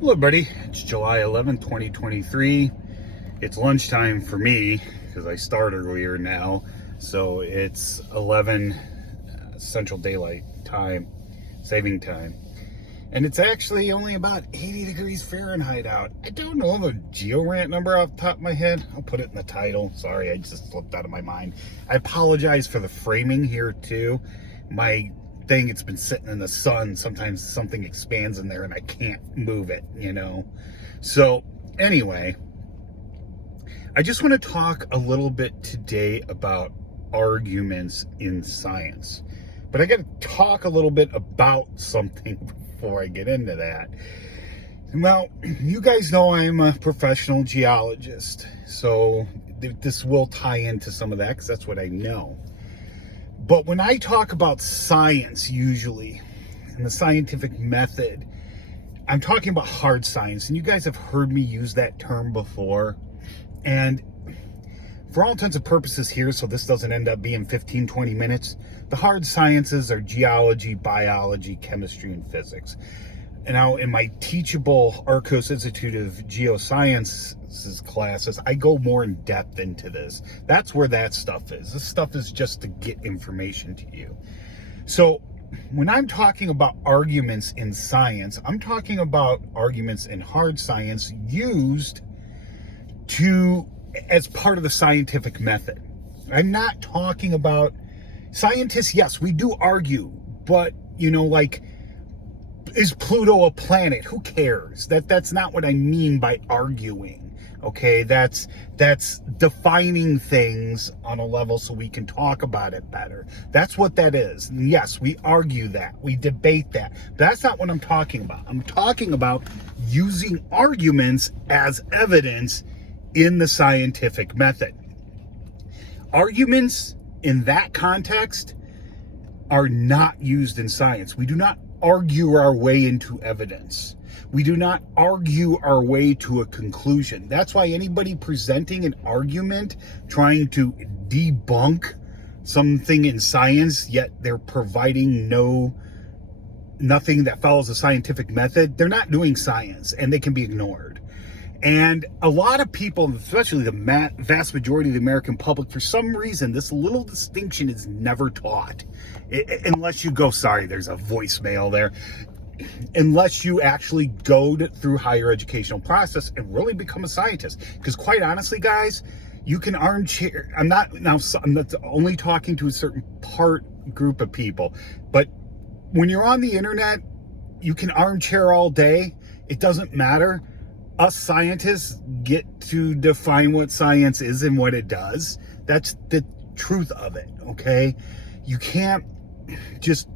Hello, buddy. It's July 11th, 2023. It's lunchtime for me because I start earlier now. So it's 11 Central Daylight Time, saving time. And it's actually only about 80 degrees Fahrenheit out. I don't know the Geo-Rant number off the top of my head. I'll put it in the title. Sorry, I just slipped out of my mind. I apologize for the framing here too. My thing, it's been sitting in the sun. Sometimes something expands in there and I can't move it, So anyway, I just want to talk a little bit today about arguments in science. But I got to talk a little bit about something before I get into that. Well, you guys know I'm a professional geologist, so this will tie into some of that because that's what I know. But when I talk about science, usually, and the scientific method, I'm talking about hard science. And you guys have heard me use that term before. And for all intents and purposes here, so this doesn't end up being 15, 20 minutes, the hard sciences are geology, biology, chemistry, and physics. And now in my teachable Arcos Institute of Geosciences classes, I go more in depth into this. That's where that stuff is. This stuff is just to get information to you. So when I'm talking about arguments in science, I'm talking about arguments in hard science used as part of the scientific method. I'm not talking about scientists. Yes, we do argue, but is Pluto a planet? Who cares? That's not what I mean by arguing. Okay, that's defining things on a level so we can talk about it better. That's what that is. And yes, we argue that. We debate that. That's not what I'm talking about. I'm talking about using arguments as evidence in the scientific method. Arguments in that context are not used in science. We do not argue our way into evidence. We do not argue our way to a conclusion. That's why anybody presenting an argument, trying to debunk something in science, yet they're providing nothing that follows the scientific method, they're not doing science and they can be ignored. And a lot of people, especially the vast majority of the American public, for some reason, this little distinction is never taught. Unless you go, sorry, there's a voicemail there. Unless you actually go through higher educational process and really become a scientist. Because quite honestly, guys, you can armchair. I'm not only talking to a certain group of people, but when you're on the internet, you can armchair all day. It doesn't matter. Us scientists get to define what science is and what it does. That's the truth of it, okay? You can't just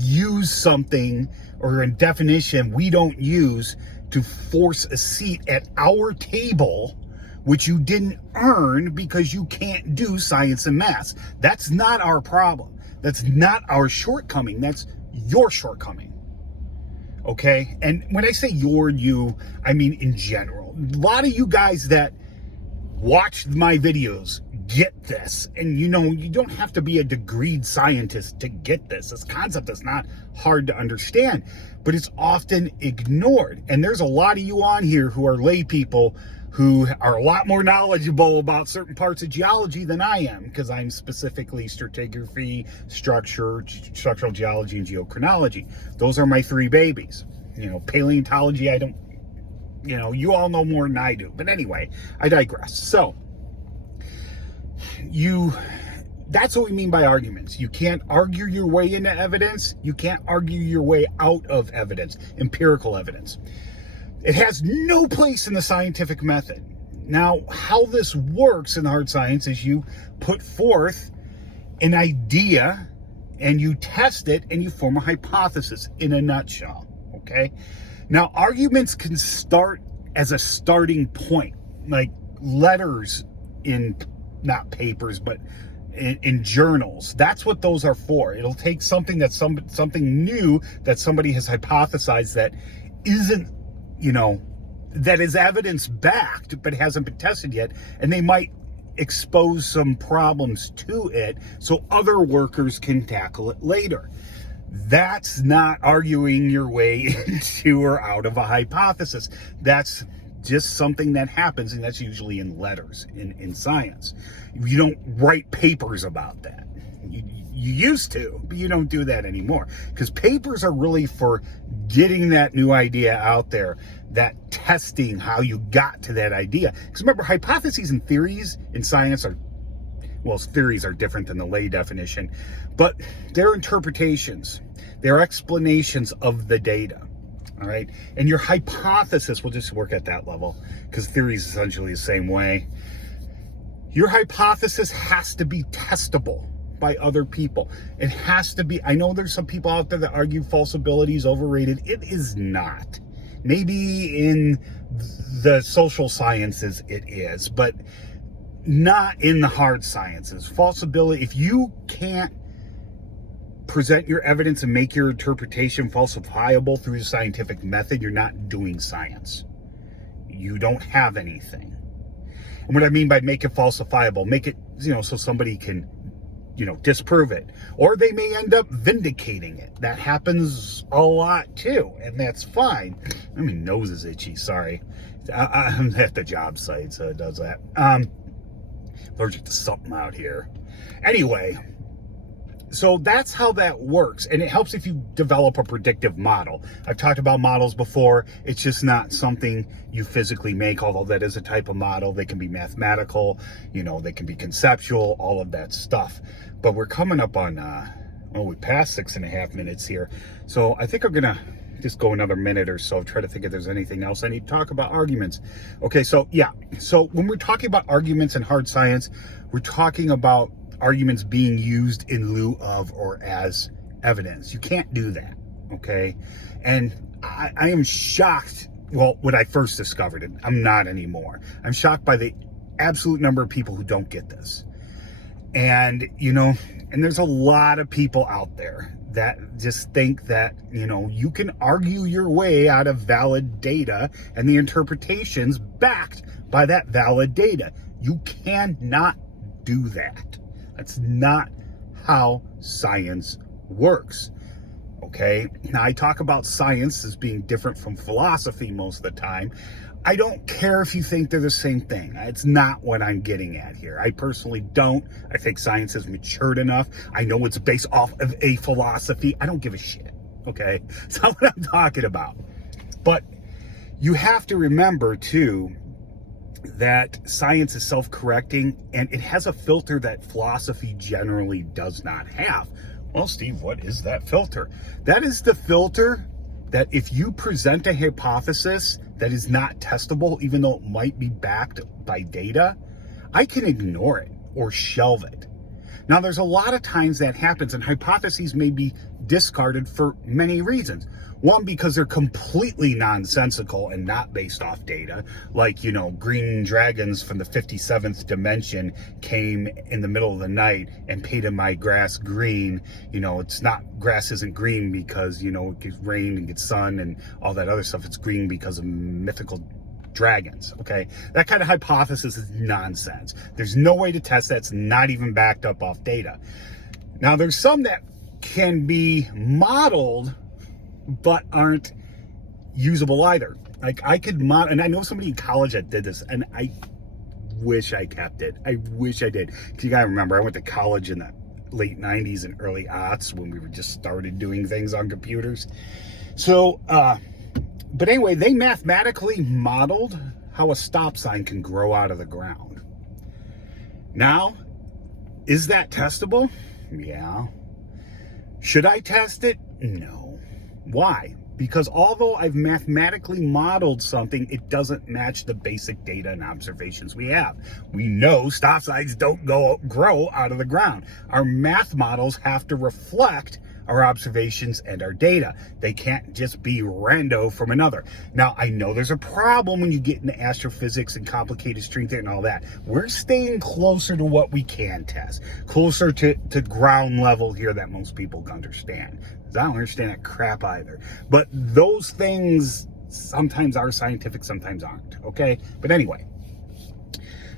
use something or a definition we don't use to force a seat at our table, which you didn't earn because you can't do science and math. That's not our problem. That's not our shortcoming. That's your shortcoming. Okay, and when I say you, I mean in general. A lot of you guys that watch my videos get this. And you don't have to be a degreed scientist to get this. This concept is not hard to understand, but it's often ignored. And there's a lot of you on here who are lay people who are a lot more knowledgeable about certain parts of geology than I am, because I'm specifically stratigraphy, structural geology, and geochronology. Those are my three babies. Paleontology, I don't, you all know more than I do. But anyway, I digress. So, that's what we mean by arguments. You can't argue your way into evidence. You can't argue your way out of evidence, empirical evidence. It has no place in the scientific method. Now, how this works in the hard science is you put forth an idea and you test it and you form a hypothesis in a nutshell, okay? Now, arguments can start as a starting point, like letters in, not papers, but in journals. That's what those are for. It'll take something that's something new that somebody has hypothesized that isn't, that is evidence backed but hasn't been tested yet, and they might expose some problems to it so other workers can tackle it later. That's not arguing your way into or out of a hypothesis. That's just something that happens, and that's usually in letters in science. You don't write papers about that. You used to, but you don't do that anymore, because papers are really for getting that new idea out there, that testing how you got to that idea. Because remember, hypotheses and theories in science are, well, theories are different than the lay definition, but they're interpretations, they're explanations of the data. All right. And your hypothesis will just work at that level, because theory is essentially the same way. Your hypothesis has to be testable by other people. It has to be. I know there's some people out there that argue falsibility is overrated. It is not. Maybe in the social sciences it is, but not in the hard sciences. Falsibility, if you can't present your evidence and make your interpretation falsifiable through the scientific method, you're not doing science. You don't have anything. And what I mean by make it falsifiable, make it, so somebody can, disprove it. Or they may end up vindicating it. That happens a lot too, and that's fine. I mean, nose is itchy, sorry. I'm at the job site, so it does that. Allergic to something out here. Anyway, so that's how that works, and it helps if you develop a predictive model. I've talked about models before. It's just not something you physically make, although that is a type of model. They can be mathematical, they can be conceptual, all of that stuff. But we're coming up on, we passed 6.5 minutes here. So I think I'm going to just go another minute or so, try to think if there's anything else I need to talk about. Arguments. Okay, so yeah. So when we're talking about arguments in hard science, we're talking about arguments being used in lieu of or as evidence. You can't do that, okay? And I am shocked, well, when I first discovered it, I'm not anymore. I'm shocked by the absolute number of people who don't get this. And, and there's a lot of people out there that just think that, you can argue your way out of valid data and the interpretations backed by that valid data. You cannot do that. That's not how science works, okay? Now, I talk about science as being different from philosophy most of the time. I don't care if you think they're the same thing. It's not what I'm getting at here. I personally don't. I think science has matured enough. I know it's based off of a philosophy. I don't give a shit, okay? That's not what I'm talking about. But you have to remember, too, that science is self-correcting, and it has a filter that philosophy generally does not have. Well, Steve, what is that filter? That is the filter that if you present a hypothesis that is not testable, even though it might be backed by data, I can ignore it or shelve it. Now, there's a lot of times that happens, and hypotheses may be discarded for many reasons. One, because they're completely nonsensical and not based off data. Like, green dragons from the 57th dimension came in the middle of the night and painted my grass green. It's not, grass isn't green because, it gets rain and gets sun and all that other stuff. It's green because of mythical dragons, okay? That kind of hypothesis is nonsense. There's no way to test that. It's not even backed up off data. Now, there's some that can be modeled but aren't usable either. Like, I could model, and I know somebody in college that did this, and I wish I kept it. I wish I did. Because you gotta remember, I went to college in the late 90s and early aughts when we were just started doing things on computers. So, but anyway, they mathematically modeled how a stop sign can grow out of the ground. Now, is that testable? Yeah. Should I test it? No. Why? Because although I've mathematically modeled something, it doesn't match the basic data and observations we have. We know stop signs don't grow out of the ground. Our math models have to reflect our observations and our data. They can't just be rando from another. Now, I know there's a problem when you get into astrophysics and complicated string theory and all that. We're staying closer to what we can test, closer to ground level here that most people understand. I don't understand that crap either. But those things sometimes are scientific, sometimes aren't, okay? But anyway,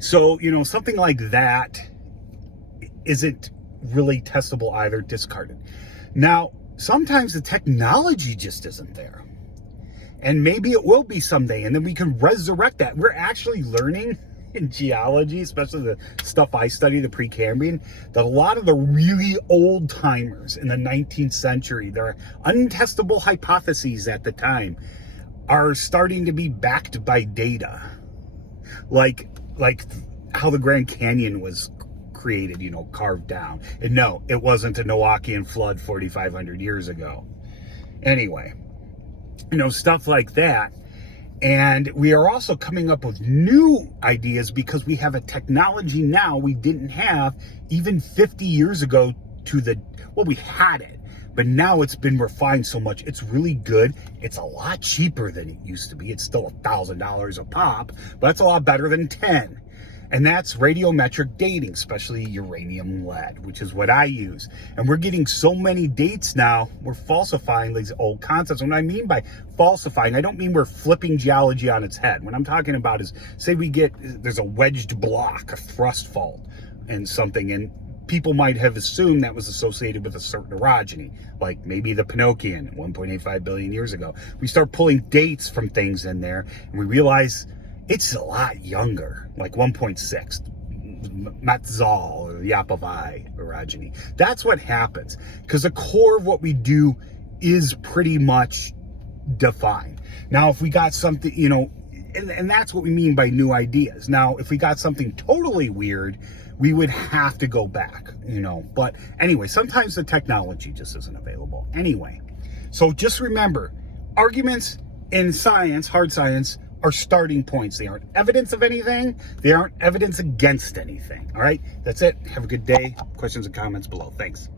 so, something like that isn't really testable either, discarded. Now, sometimes the technology just isn't there. And maybe it will be someday, and then we can resurrect that. We're actually learning in geology, especially the stuff I study, the Precambrian, that a lot of the really old timers in the 19th century, their untestable hypotheses at the time, are starting to be backed by data. Like how the Grand Canyon was created, carved down. And no, it wasn't a Noachian flood 4,500 years ago. Anyway, stuff like that. And we are also coming up with new ideas because we have a technology now we didn't have even 50 years ago we had it, but now it's been refined so much. It's really good. It's a lot cheaper than it used to be. It's still $1,000 a pop, but it's a lot better than 10. And that's radiometric dating, especially uranium lead, which is what I use. And we're getting so many dates now, we're falsifying these old concepts. And what I mean by falsifying, I don't mean we're flipping geology on its head. What I'm talking about is, say there's a wedged block, a thrust fault and something, and people might have assumed that was associated with a certain orogeny, like maybe the Pinokian 1.85 billion years ago. We start pulling dates from things in there, and we realize it's a lot younger, like 1.6, Matzal or Yapavai orogeny. That's what happens, because the core of what we do is pretty much defined. Now, if we got something, and that's what we mean by new ideas. Now, if we got something totally weird, we would have to go back, But anyway, sometimes the technology just isn't available. Anyway, so just remember, arguments in science, hard science, are starting points. They aren't evidence of anything. They aren't evidence against anything. All right, that's it. Have a good day. Questions and comments below. Thanks.